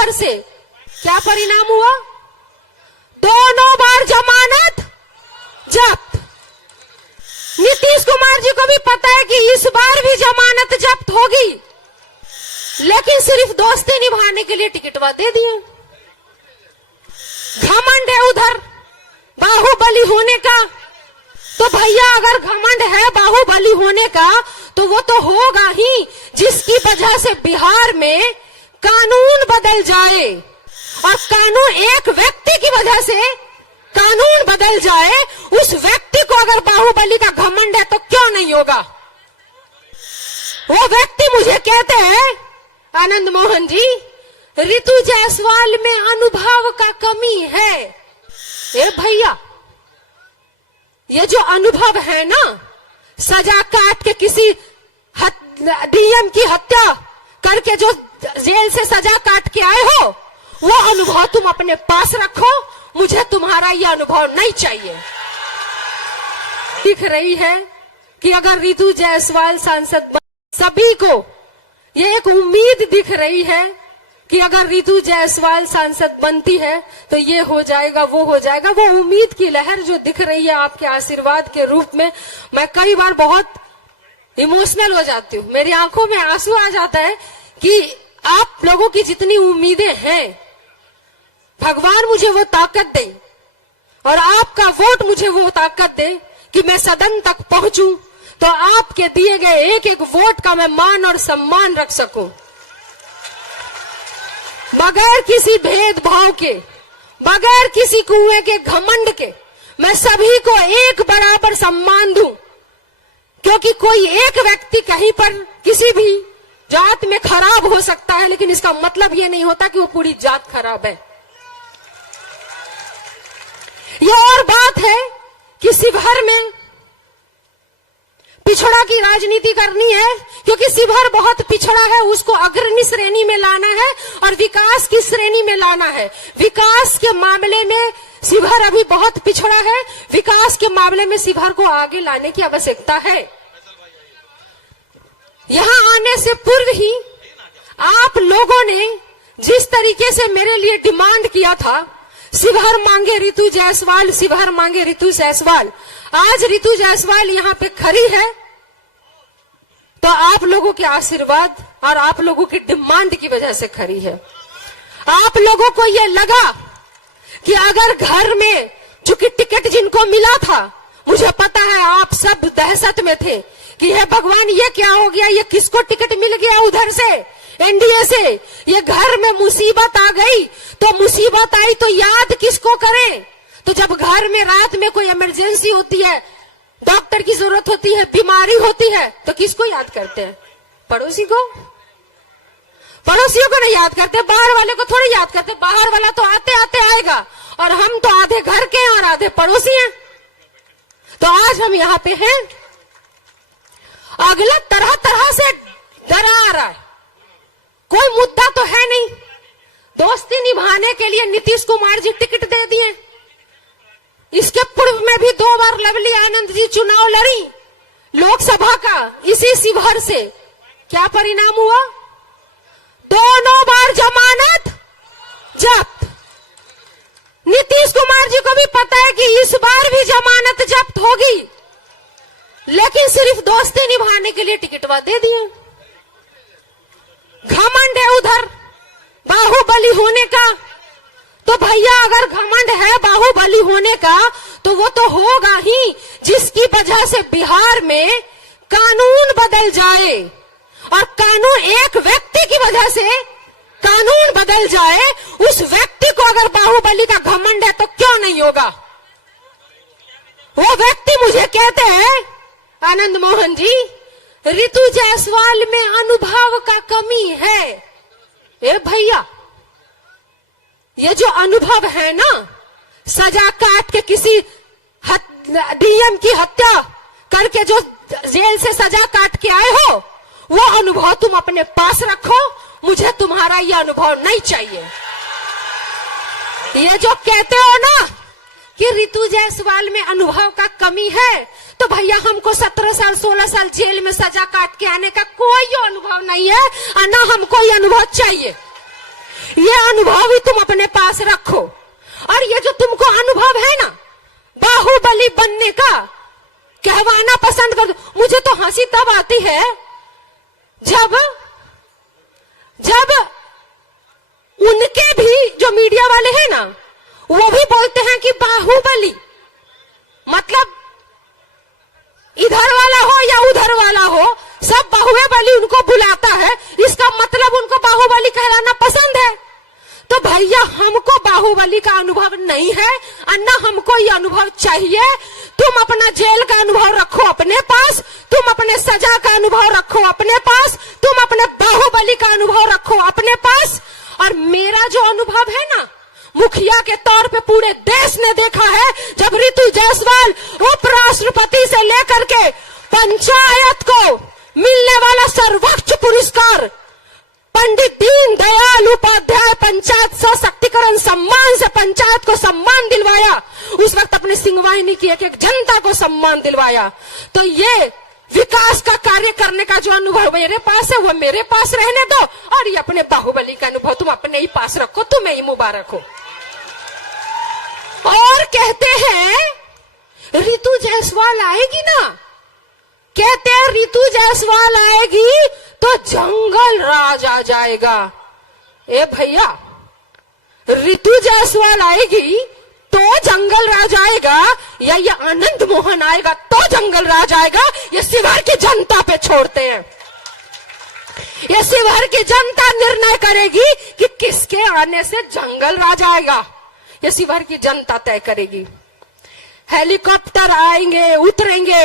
शिवहर से क्या परिणाम हुआ? दोनों बार जमानत जब्त। नीतीश कुमार जी को भी पता है कि इस बार भी जमानत जब्त होगी, लेकिन सिर्फ दोस्ती निभाने के लिए टिकटवा दे दिए। घमंड है उधर बाहुबली होने का, तो भैया अगर घमंड है बाहुबली होने का तो वो तो होगा ही, जिसकी वजह से बिहार में कानून बदल जाए। और कानून, एक व्यक्ति की वजह से कानून बदल जाए, उस व्यक्ति को अगर बाहुबली का घमंड है तो क्यों नहीं होगा? वो व्यक्ति मुझे कहते हैं, आनंद मोहन जी, रितु जायसवाल में अनुभव का कमी है। ए भैया, ये जो अनुभव है ना, सजा काट के किसी डीएम की हत्या करके जो जेल से सजा काट के आए हो, वो अनुभव तुम अपने पास रखो, मुझे तुम्हारा ये अनुभव नहीं चाहिए। दिख रही है कि अगर रितु जायसवाल सांसद, सभी को ये एक उम्मीद दिख रही है कि अगर रितु जायसवाल सांसद बनती है तो ये हो जाएगा, वो हो जाएगा। वो उम्मीद की लहर जो दिख रही है आपके आशीर्वाद के रूप में, मैं कई बार बहुत इमोशनल हो जाती हूँ, मेरी आंखों में आंसू आ जाता है कि आप लोगों की जितनी उम्मीदें हैं, भगवान मुझे वो ताकत दे और आपका वोट मुझे वो ताकत दे कि मैं सदन तक पहुंचूं, तो आपके दिए गए एक एक वोट का मैं मान और सम्मान रख सकूं, बगैर किसी भेदभाव के, बगैर किसी कुएं के घमंड के, मैं सभी को एक बराबर सम्मान दूं। क्योंकि कोई एक व्यक्ति कहीं पर किसी भी जात में खराब हो सकता है, लेकिन इसका मतलब ये नहीं होता कि वो पूरी जात खराब है। ये और बात है कि शिवहर में पिछड़ा की राजनीति करनी है, क्योंकि शिवहर बहुत पिछड़ा है, उसको अग्रणी श्रेणी में लाना है और विकास की श्रेणी में लाना है। विकास के मामले में शिवहर अभी बहुत पिछड़ा है, विकास के मामले में शिवहर को आगे लाने की आवश्यकता है। यहां आने से पूर्व ही आप लोगों ने जिस तरीके से मेरे लिए डिमांड किया था, शिवहर मांगे रितु जायसवाल, शिवहर मांगे रितु जायसवाल, आज रितु जायसवाल यहाँ पे खड़ी है तो आप लोगों के आशीर्वाद और आप लोगों की डिमांड की वजह से खड़ी है। आप लोगों को ये लगा कि अगर घर में, चूंकि टिकट जिनको मिला था, मुझे पता है आप सब दहशत में थे कि हे भगवान ये क्या हो गया, ये किसको टिकट मिल गया उधर से, एनडीए से, ये घर में मुसीबत आ गई, तो मुसीबत आई तो याद किसको करें? तो जब घर में रात में कोई इमरजेंसी होती है, डॉक्टर की जरूरत होती है, बीमारी होती है, तो किसको याद करते हैं? पड़ोसी को। पड़ोसियों को नहीं याद करते, बाहर वाले को थोड़ी याद करते, बाहर वाला तो आते आते आएगा, और हम तो आधे घर के हैं और आधे पड़ोसी हैं। तो आज हम यहाँ पे हैं, अगला तरह तरह से डरा आ रहा है, कोई मुद्दा तो है नहीं। दोस्ती निभाने के लिए नीतीश कुमार जी टिकट दे दिए, इसके पूर्व में भी 2 बार लवली आनंद जी चुनाव लड़ी लोकसभा का, इसी शिवहर से क्या परिणाम हुआ? दोनों बार जमानत जब्त। नीतीश कुमार जी को भी पता है कि इस बार भी जमानत जब्त होगी, लेकिन सिर्फ दोस्ती निभाने के लिए टिकटवा दे दिए। घमंड है उधर बाहुबली होने का, तो भैया अगर घमंड है बाहुबली होने का तो वो तो होगा ही, जिसकी वजह से बिहार में कानून बदल जाए। और कानून, एक व्यक्ति की वजह से कानून बदल जाए, उस व्यक्ति को अगर बाहुबली का घमंड है तो क्यों नहीं होगा? वो व्यक्ति मुझे कहते हैं, आनंद मोहन जी, रितु जायसवाल में अनुभव का कमी है। ए भैया, ये जो अनुभव है ना, सजा काट के किसी डीएम की हत्या करके जो जेल से सजा काट के आए हो, वो अनुभव तुम अपने पास रखो, मुझे तुम्हारा ये अनुभव नहीं चाहिए। ये जो कहते हो ना कि रितु जायसवाल में अनुभव का कमी है, तो भैया हमको 17 साल 16 साल जेल में सजा काट के आने का कोई अनुभव नहीं है और ना हमको ये अनुभव चाहिए। ये अनुभव ही तुम अपने पास रखो। और ये जो तुमको अनुभव है ना बाहुबली बनने का, कहवाना पसंद कर दो। मुझे तो हंसी तब आती है जब उनके भी जो मीडिया वाले हैं ना वो भी बोलते हैं कि बाहुबली मतलब इधर वाला हो या उधर वाला हो, सब बाहुबली उनको बुलाता है, इसका मतलब उनको बाहुबली कहलाना पसंद है। तो भैया हमको बाहुबली का अनुभव नहीं है, अन्ना हमको ये अनुभव चाहिए। तुम अपना जेल का अनुभव रखो अपने पास, तुम अपने सजा का अनुभव रखो अपने पास, तुम अपने बाहुबली का अनुभव रखो अपने पास। और मेरा जो अनुभव है ना मुखिया के तौर पे पूरे देश ने देखा है, जब रितु जायसवाल उपराष्ट्रपति से लेकर के पंचायत को मिलने वाला सर्वोच्च पुरस्कार पंडित दीन दयाल उपाध्याय पंचायत सशक्तिकरण सम्मान से पंचायत को सम्मान दिलवाया, उस वक्त अपने सिंहवाहिनी की एक एक जनता को सम्मान दिलवाया। तो ये विकास का कार्य करने का जो अनुभव मेरे पास है वो मेरे पास रहने दो, और ये अपने बाहुबली का अनुभव तुम अपने ही पास रखो, तुम्हें ही मुबारक हो। और कहते हैं रितु जायसवाल आएगी ना, कहते हैं रितु जायसवाल आएगी तो जंगल राज आ जाएगा। ए भैया, रितु जायसवाल आएगी तो जंगल राज आएगा या ये आनंद मोहन आएगा तो जंगल राज आएगा, ये शिवहर की जनता पे छोड़ते हैं। ये शिवहर की जनता निर्णय करेगी कि किसके आने से जंगल राज आएगा, ये शिवहर की जनता तय करेगी। हेलीकॉप्टर आएंगे उतरेंगे,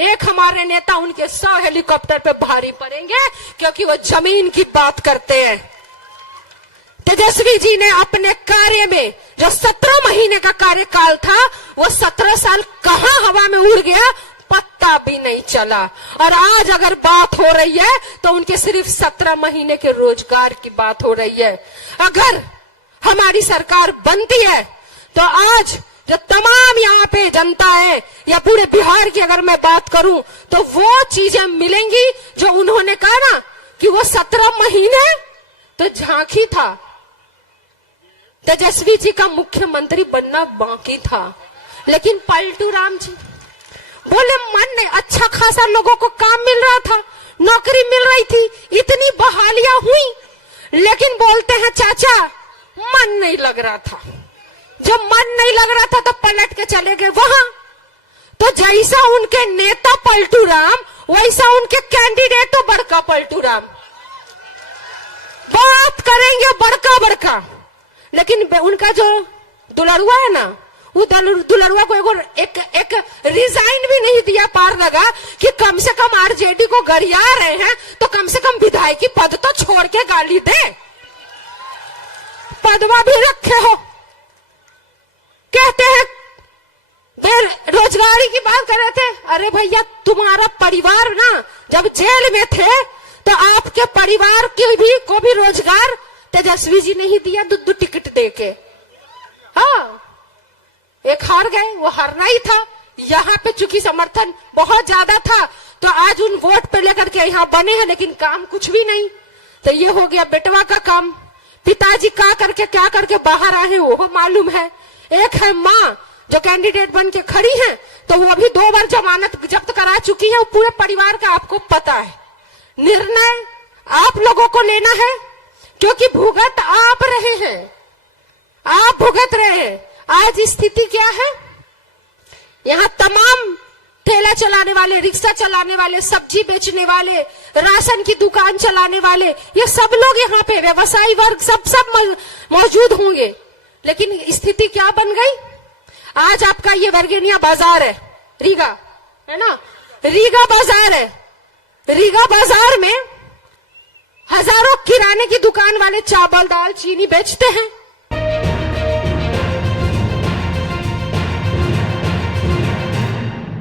एक हमारे नेता उनके 100 हेलीकॉप्टर पे भारी पड़ेंगे क्योंकि वो जमीन की बात करते हैं। तेजस्वी जी ने अपने कार्य में जो 17 महीने का कार्यकाल था वो 17 साल कहां हवा में उड़ गया, पत्ता भी नहीं चला। और आज अगर बात हो रही है तो उनके सिर्फ 17 महीने के रोजगार की बात हो रही है। अगर हमारी सरकार बनती है तो आज जो तमाम यहाँ पे जनता है या पूरे बिहार की अगर मैं बात करूं तो वो चीजें मिलेंगी जो उन्होंने कहा ना कि वो 17 महीने तो झांकी था, तेजस्वी जी का मुख्यमंत्री बनना बाकी था। लेकिन पलटू राम जी बोले मन नहीं, अच्छा खासा लोगों को काम मिल रहा था, नौकरी मिल रही थी, इतनी बहालियां हुई, लेकिन बोलते हैं चाचा मन नहीं लग रहा था। जब मन नहीं लग रहा था तो पलट के चले गए वहां। तो जैसा उनके नेता पलटू राम वैसा उनके कैंडिडेट बड़का पलटू राम बात करेंगे बड़का बड़का, लेकिन उनका जो दुलरुआ है ना वो दुलरुआ को एक रिजाइन भी नहीं दिया पार लगा कि कम से कम आरजेडी को गरिया रहे हैं तो कम से कम विधायकी पद तो छोड़ के गाली दे, पदवा भी रखे हो। कहते हैं बेरोजगारी की बात कर रहे थे, अरे भैया तुम्हारा परिवार ना जब जेल में थे तो आपके परिवार को भी रोजगार तेजस्वी जी ने ही दिया, 2 टिकट देके। हाँ, एक हार गए, वो हारना ही था। यहाँ पे चूंकि समर्थन बहुत ज्यादा था तो आज उन वोट पे लेकर के यहाँ बने हैं, लेकिन काम कुछ भी नहीं। तो ये हो गया बेटवा का काम। पिताजी क्या करके बाहर आए वो मालूम है। एक है माँ जो कैंडिडेट बन के खड़ी है तो वो अभी 2 बार जमानत जब्त करा चुकी है। वो पूरे परिवार का आपको पता है। निर्णय आप लोगों को लेना है क्योंकि भुगत आप रहे हैं, आप भुगत रहे हैं। आज स्थिति क्या है, यहाँ तमाम ठेला चलाने वाले, रिक्शा चलाने वाले, सब्जी बेचने वाले, राशन की दुकान चलाने वाले, ये सब लोग यहाँ पे व्यवसायी वर्ग सब मौजूद होंगे। लेकिन स्थिति क्या बन गई, आज आपका ये वर्गेनिया बाजार है, रीगा है ना, रीगा बाजार है। रीगा बाजार में हजारों किराने की दुकान वाले चावल दाल चीनी बेचते हैं।